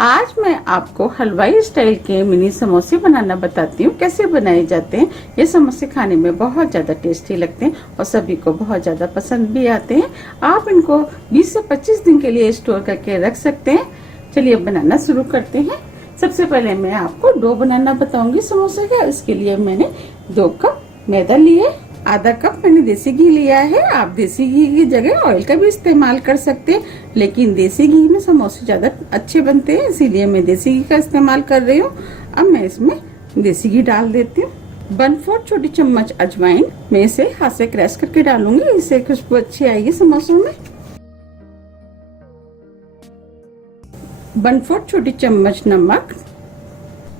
आज मैं आपको हलवाई स्टाइल के मिनी समोसे बनाना बताती हूँ कैसे बनाए जाते हैं। ये समोसे खाने में बहुत ज़्यादा टेस्टी लगते हैं और सभी को बहुत ज़्यादा पसंद भी आते हैं। आप इनको 20 से 25 दिन के लिए स्टोर करके रख सकते हैं। चलिए बनाना शुरू करते हैं। सबसे पहले मैं आपको डो बनाना बताऊंगी समोसे का। इसके लिए मैंने 2 कप मैदा लिए, आधा कप मैंने देसी घी लिया है। आप देसी घी की जगह ऑयल का भी इस्तेमाल कर सकते हैं, लेकिन देसी घी में समोसे ज्यादा अच्छे बनते हैं, इसीलिए मैं देसी घी का इस्तेमाल कर रही हूँ। अब मैं इसमें देसी घी डाल देती हूँ। 1/4 छोटी चम्मच अजवाइन मैं इसे हाथ से क्रैश करके डालूंगी, इससे खुशबू अच्छी आएगी समोसों में। 1/4 छोटी चम्मच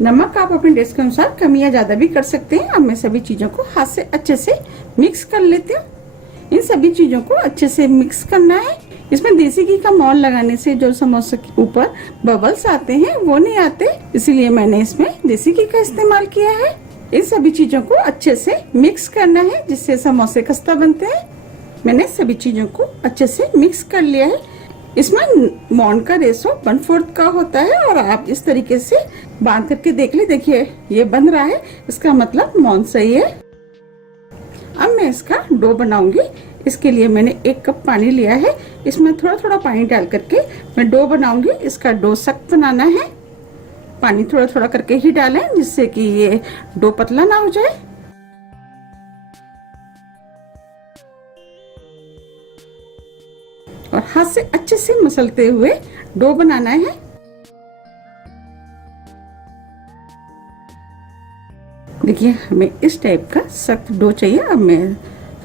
नमक आप अपने टेस्ट के अनुसार कम या ज्यादा भी कर सकते हैं। अब मैं सभी चीजों को हाथ से अच्छे से मिक्स कर लेती हूँ। इन सभी चीजों को अच्छे से मिक्स करना है। इसमें देसी घी का मोल लगाने से जो समोसे के ऊपर बबल्स आते हैं वो नहीं आते, इसीलिए मैंने इसमें देसी घी का इस्तेमाल किया है। इन सभी चीजों को अच्छे से मिक्स करना है जिससे समोसे खस्ता बनते हैं। मैंने सभी चीजों को अच्छे से मिक्स कर लिया है। इसमें मोन का रेशो 1/4 का होता है और आप इस तरीके से बांध करके देख ले। देखिए ये बन रहा है, इसका मतलब मोन सही है। अब मैं इसका डो बनाऊंगी। इसके लिए मैंने 1 कप पानी लिया है, इसमें थोड़ा थोड़ा पानी डाल करके मैं डो बनाऊंगी। इसका डो सख्त बनाना है। पानी थोड़ा थोड़ा करके ही डालें जिससे कि ये डो पतला ना हो जाए। और हाथ से अच्छे से मसलते हुए डो बनाना है। देखिए हमें इस टाइप का सख्त डो चाहिए। अब मैं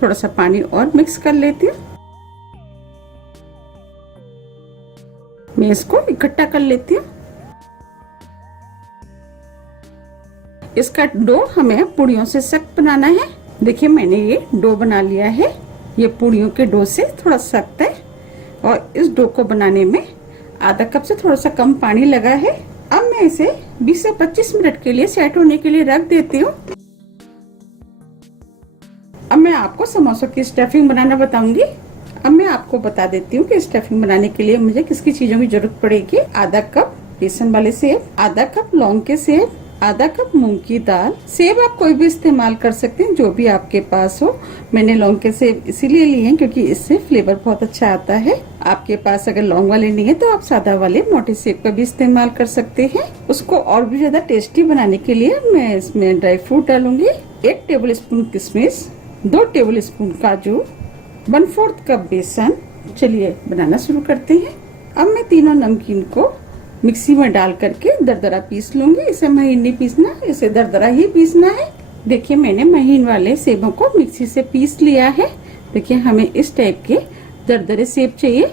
थोड़ा सा पानी और मिक्स कर लेती हूँ। मैं इसको इकट्ठा कर लेती हूँ। इसका डो हमें पूड़ियों से सख्त बनाना है। देखिए मैंने ये डो बना लिया है। ये पूड़ियों के डो से थोड़ा सख्त है और इस डो को बनाने में आधा कप से थोड़ा सा कम पानी लगा है। अब मैं इसे 20 से 25 मिनट के लिए सेट होने के लिए रख देती हूँ। अब मैं आपको समोसों की स्टफिंग बनाना बताऊंगी। अब मैं आपको बता देती हूँ कि स्टफिंग बनाने के लिए मुझे किस किस चीजों की जरूरत पड़ेगी। आधा कप बेसन वाले सेब, आधा कप लौंग के सेब, आधा कप मूंग की दाल। सेब आप कोई भी इस्तेमाल कर सकते हैं जो भी आपके पास हो। मैंने लौंग के सेब इसीलिए लिए हैं क्योंकि इससे फ्लेवर बहुत अच्छा आता है। आपके पास अगर लौंग वाले नहीं है तो आप सादा वाले मोटे सेब का भी इस्तेमाल कर सकते हैं। उसको और भी ज्यादा टेस्टी बनाने के लिए मैं इसमें ड्राई फ्रूट डालूंगी। 1 टेबल स्पून किशमिश, 2 टेबल स्पून काजू, 1/4 कप बेसन। चलिए बनाना शुरू करते हैं। अब मैं तीनों नमकीन को मिक्सी में डाल करके दरदरा पीस लूंगी। इसे महीन नहीं पीसना, इसे दरदरा ही पीसना है। देखिए मैंने महीन वाले सेबों को मिक्सी से पीस लिया है। देखिए हमें इस टाइप के दरदरे सेब चाहिए।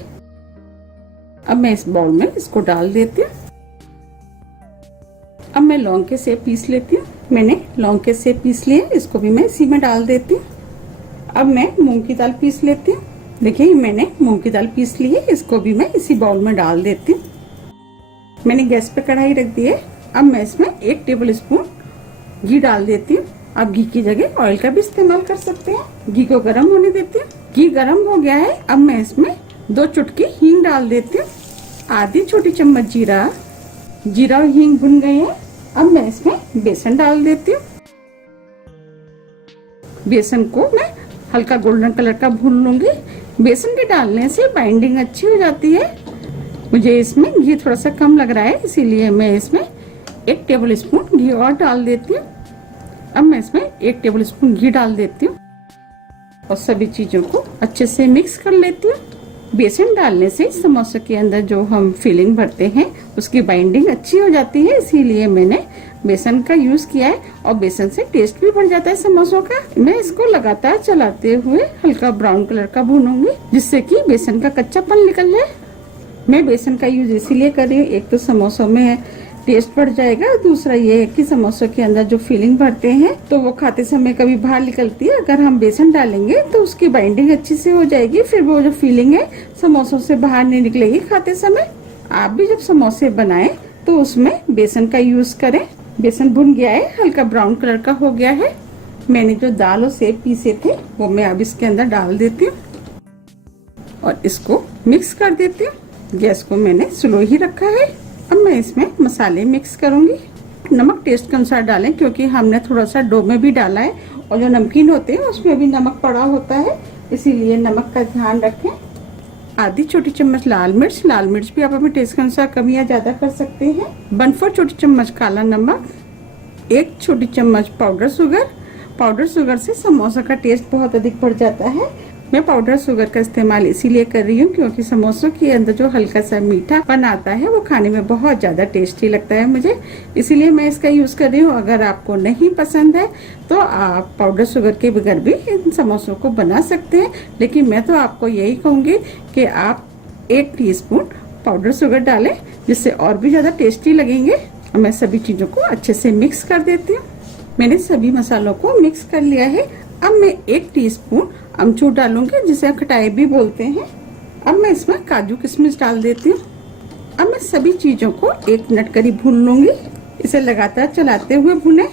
अब मैं इस बाउल में इसको डाल देती हूँ। अब मैं लौंग के सेब पीस लेती हूँ। मैंने लौंग के सेब पीस लिए, इसको भी मैं इसी में डाल देती हूँ। अब मैं मूंग की दाल पीस लेती हूँ। देखिए मैंने मूंग की दाल पीस ली है, इसको भी मैं इसी बाउल में डाल देती हूँ। मैंने गैस पे कढ़ाई रख दी है। अब मैं इसमें 1 टेबल स्पून घी डाल देती हूँ। आप घी की जगह ऑयल का भी इस्तेमाल कर सकते हैं। घी को गर्म होने देती हूँ। घी गर्म हो गया है। अब मैं इसमें 2 चुटकी हींग डाल देती हूँ। आधी छोटी चम्मच जीरा और हींग भुन गए हैं। अब मैं इसमें बेसन डाल देती हूँ। बेसन को मैं हल्का गोल्डन कलर का भून लूंगी। बेसन के डालने से बाइंडिंग अच्छी हो जाती है। मुझे इसमें घी थोड़ा सा कम लग रहा है, इसीलिए मैं इसमें 1 टेबल स्पून घी और डाल देती हूँ। अब मैं इसमें 1 टेबल स्पून घी डाल देती हूँ और सभी चीजों को अच्छे से मिक्स कर लेती हूँ। बेसन डालने से समोसे के अंदर जो हम फिलिंग भरते हैं उसकी बाइंडिंग अच्छी हो जाती है, इसीलिए मैंने बेसन का यूज किया है और बेसन से टेस्ट भी बढ़ जाता है समोसों का। मैं इसको लगातार चलाते हुए हल्का ब्राउन कलर का भूनूंगी जिससे कि बेसन का कच्चापन निकल जाए। मैं बेसन का यूज इसीलिए कर रही हूँ, एक तो समोसों में टेस्ट बढ़ जाएगा, दूसरा ये है कि समोसों के अंदर जो फिलिंग भरते हैं तो वो खाते समय कभी बाहर निकलती है। अगर हम बेसन डालेंगे तो उसकी बाइंडिंग अच्छी से हो जाएगी, फिर वो जो फिलिंग है समोसों से बाहर नहीं निकलेगी खाते समय। आप भी जब समोसे बनाएं तो उसमें बेसन का यूज करें। बेसन भुन गया है, हल्का ब्राउन कलर का हो गया है। मैंने जो दाल और सेब पीसे थे वो मैं अब इसके अंदर डाल देती हूँ और इसको मिक्स कर देती हूँ। गैस को मैंने स्लो ही रखा है। अब मैं इसमें मसाले मिक्स करूंगी। नमक टेस्ट के अनुसार डालें क्योंकि हमने थोड़ा सा डो में भी डाला है और जो नमकीन होते हैं उसमें भी नमक पड़ा होता है, इसीलिए नमक का ध्यान रखें। आधी छोटी चम्मच लाल मिर्च भी आप अपने टेस्ट के अनुसार कम या ज्यादा कर सकते हैं। 1/4 छोटी चम्मच काला नमक, 1 छोटी चम्मच पाउडर शुगर से समोसा का टेस्ट बहुत अधिक बढ़ जाता है। मैं पाउडर शुगर का इस्तेमाल इसीलिए कर रही हूँ क्योंकि समोसों के अंदर जो हल्का सा मीठापन आता है वो खाने में बहुत ज्यादा टेस्टी लगता है मुझे, इसीलिए मैं इसका यूज कर रही हूँ। अगर आपको नहीं पसंद है तो आप पाउडर शुगर के बगैर भी इन समोसों को बना सकते हैं, लेकिन मैं तो आपको यही कहूंगी कि आप 1 टीस्पून पाउडर शुगर डालें, जिससे और भी ज्यादा टेस्टी लगेंगे। मैं सभी चीजों को अच्छे से मिक्स कर देती हूँ। मैंने सभी मसालों को मिक्स कर लिया है। अब मैं 1 टीस्पून अमचूर डालूंगी, जिसे खटाई भी बोलते हैं। अब मैं इसमें काजू किशमिश डाल देती हूँ। अब मैं सभी चीजों को 1 मिनट करीब भून लूंगी। इसे लगातार चलाते हुए भुने।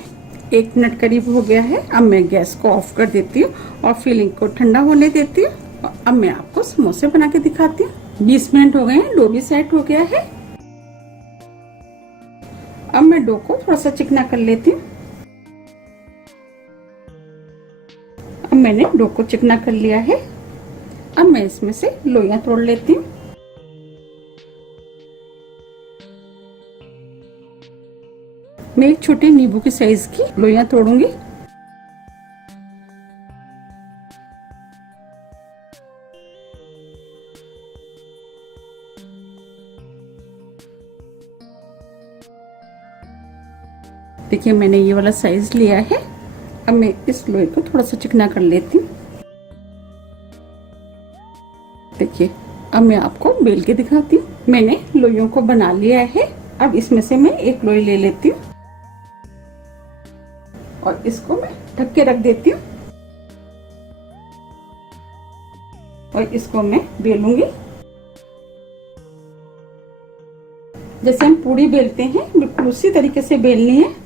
1 मिनट करीब हो गया है। अब मैं गैस को ऑफ कर देती हूँ और फिलिंग को ठंडा होने देती हूँ। अब मैं आपको समोसे बना के दिखाती हूँ। 20 मिनट हो गए हैं, डो भी सेट हो गया है। अब मैं डो को थोड़ा सा चिकना कर लेती हूँ। अब मैंने डो को चिकना कर लिया है। अब मैं इसमें से लोइयां तोड़ लेती हूँ। मैं एक छोटे नींबू की साइज की लोइयां तोड़ूंगी। देखिए मैंने ये वाला साइज लिया है। अब मैं इस लोई को थोड़ा सा चिकना कर लेती हूँ। देखिए अब मैं आपको बेल के दिखाती हूँ। मैंने लोइयों को बना लिया है। अब इसमें से मैं एक लोई ले लेती हूँ और इसको मैं ढक के रख देती हूँ और इसको मैं बेलूंगी। जैसे हम पूड़ी बेलते हैं बिल्कुल उसी तरीके से बेलनी है।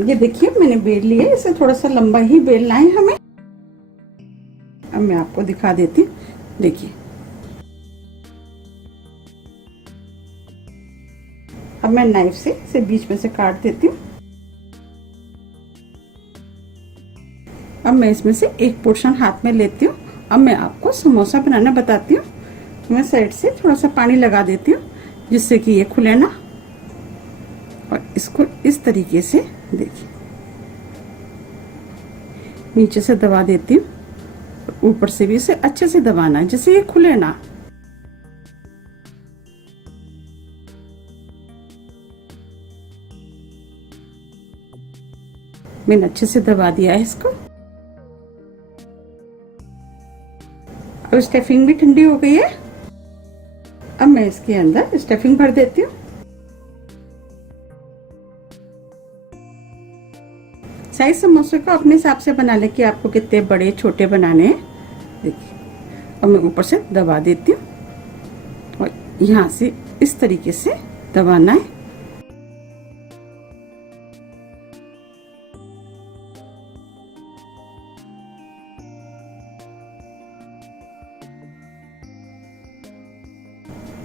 ये देखिए मैंने बेल लिया। इसे थोड़ा सा लंबा ही बेलना है हमें। अब मैं आपको दिखा देती हूँ। देखिए अब मैं नाइफ से इसे बीच में से काट देती हूँ। अब मैं इसमें से एक पोर्शन हाथ में लेती हूँ। अब मैं आपको समोसा बनाना बताती हूँ। मैं साइड से थोड़ा सा पानी लगा देती हूँ जिससे कि ये खुले ना, और इसको इस तरीके से देखिए नीचे से दबा देती हूँ, ऊपर से भी इसे अच्छे से दबाना है जिससे ये खुले ना। मैंने अच्छे से दबा दिया है इसको। अब स्टफिंग भी ठंडी हो गई है। अब मैं इसके अंदर स्टफिंग भर देती हूँ। साइज समोसे को अपने हिसाब से बना ले कि आपको कितने बड़े छोटे बनाने हैं। देखिए अब मैं ऊपर से दबा देती हूँ और यहाँ से इस तरीके से दबाना है।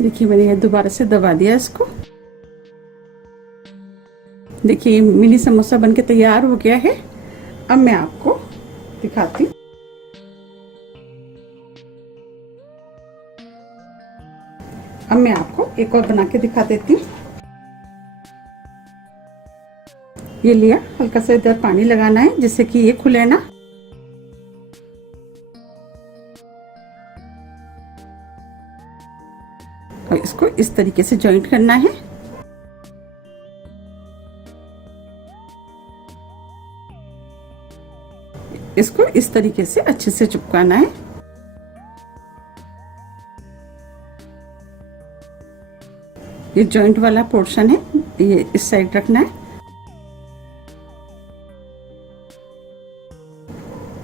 देखिए मैंने ये दोबारा से दबा दिया इसको। देखिए मिनी समोसा बनके तैयार हो गया है। अब मैं आपको दिखाती हूँ। अब मैं आपको एक और बना के दिखा देती हूँ। ये लिया, हल्का सा इधर पानी लगाना है जिससे कि ये खुले ना। और इसको इस तरीके से जॉइंट करना है। इसको इस तरीके से अच्छे से चिपकाना है। ये जॉइंट वाला पोर्शन है, ये इस साइड रखना है।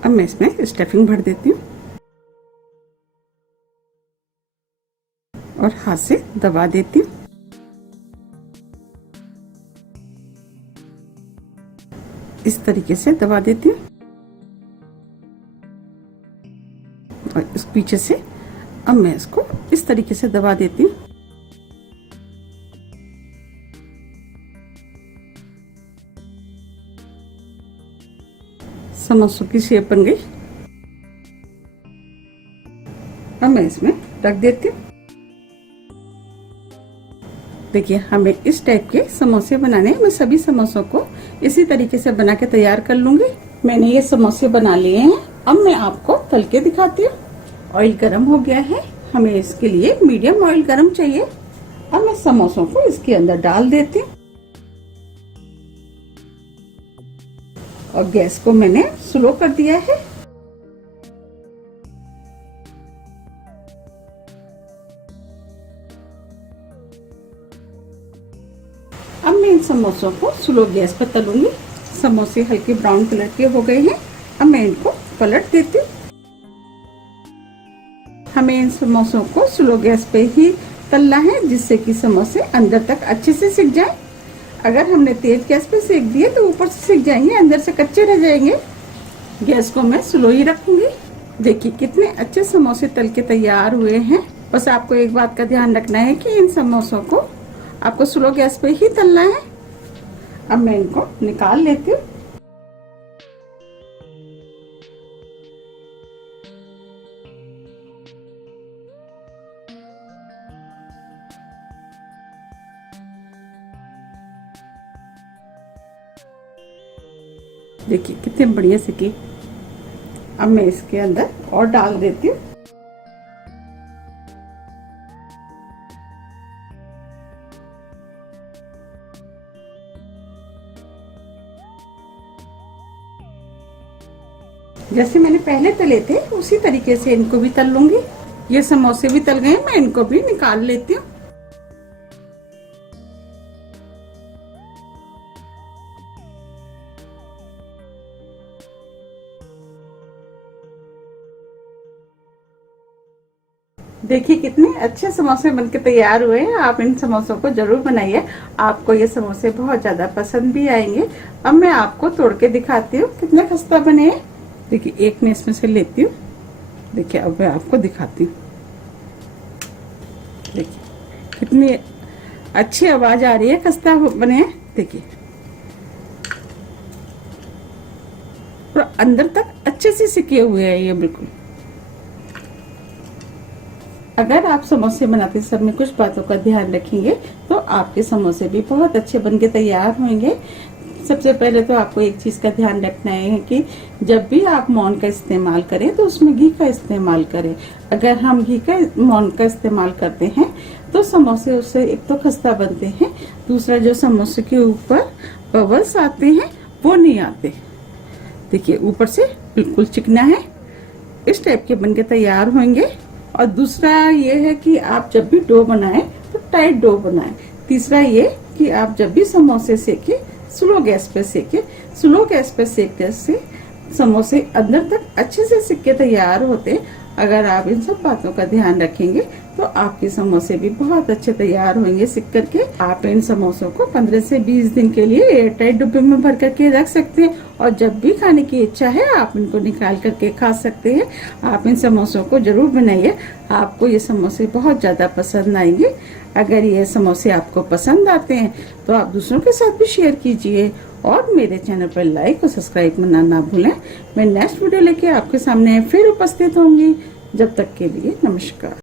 अब मैं इसमें स्टफिंग भर देती हूँ और हाथ से दबा देती हूँ। इस तरीके से दबा देती हूँ। पीछे से। अब मैं इसको इस तरीके से दबा देती हूँ। समोसों की शेप बन गई। अब मैं इसमें रख देती हूँ। देखिए हमें इस टाइप के समोसे बनाने हैं। मैं सभी समोसों को इसी तरीके से बना के तैयार कर लूंगी। मैंने ये समोसे बना लिए हैं। अब मैं आपको तल के दिखाती हूँ। ऑयल गरम हो गया है। हमें इसके लिए मीडियम ऑयल गरम चाहिए। अब मैं समोसों को इसके अंदर डाल देती हूँ और गैस को मैंने स्लो कर दिया है। अब मैं इन समोसों को स्लो गैस पर तलूंगी। समोसे हल्के ब्राउन कलर के हो गए हैं। अब मैं इनको पलट देती हूँ। हमें इन समोसों को स्लो गैस पे ही तलना है, जिससे कि समोसे अंदर तक अच्छे से सिक जाए। अगर हमने तेज गैस पे सेक दिए तो ऊपर से सिक जाएंगे, अंदर से कच्चे रह जाएंगे। गैस को मैं स्लो ही रखूंगी। देखिए कितने अच्छे समोसे तल के तैयार हुए हैं। बस आपको एक बात का ध्यान रखना है कि इन समोसों को आपको स्लो गैस पे ही तलना है। अब मैं इनको निकाल लेती हूँ। देखिए कितने बढ़िया सिकी। अब मैं इसके अंदर और डाल देती हूँ। जैसे मैंने पहले तले थे उसी तरीके से इनको भी तल लूंगी। ये समोसे भी तल गए, मैं इनको भी निकाल लेती हूँ। देखिए कितने अच्छे समोसे बनके तैयार हुए हैं। आप इन समोसों को जरूर बनाइए। आपको ये समोसे बहुत ज्यादा पसंद भी आएंगे। अब मैं आपको तोड़ के दिखाती हूँ कितने खस्ता बने हैं। देखिए एक मैं इसमें से लेती हूँ। देखिए अब मैं आपको दिखाती हूँ। देखिए कितनी अच्छी आवाज आ रही है। खस्ता बने हैं। देखिए और अंदर तक अच्छे से सिके हुए हैं ये बिल्कुल। अगर आप समोसे बनाते समय कुछ बातों का ध्यान रखेंगे तो आपके समोसे भी बहुत अच्छे बनके तैयार होंगे। सबसे पहले तो आपको एक चीज का ध्यान रखना है कि जब भी आप मौन का इस्तेमाल करें तो उसमें घी का इस्तेमाल करें। अगर हम घी का मौन का इस्तेमाल करते हैं तो समोसे उससे एक तो खस्ता बनते हैं, दूसरा जो समोसे के ऊपर बबल्स आते हैं वो नहीं आते। देखिए ऊपर से बिल्कुल चिकना है। इस टाइप के बनके तैयार होंगे। और दूसरा ये है कि आप जब भी डो बनाएं तो टाइट डो बनाएं। तीसरा ये कि आप जब भी समोसे सेके स्लो गैस पे सेके। स्लो गैस पे सेकने से समोसे अंदर तक अच्छे से सिक के तैयार होते। अगर आप इन सब बातों का ध्यान रखेंगे तो आपके समोसे भी बहुत अच्छे तैयार होंगे सिक करके। आप इन समोसों को 15 से 20 दिन के लिए एयरटाइट डिब्बे में भर करके रख सकते हैं और जब भी खाने की इच्छा है आप इनको निकाल करके खा सकते हैं। आप इन समोसों को जरूर बनाइए। आपको ये समोसे बहुत ज्यादा पसंद आएंगे। अगर ये समोसे आपको पसंद आते हैं तो आप दूसरों के साथ भी शेयर कीजिए और मेरे चैनल पर लाइक और सब्सक्राइब करना ना भूलें। मैं नेक्स्ट वीडियो लेके आपके सामने फिर उपस्थित होंगी। जब तक के लिए नमस्कार।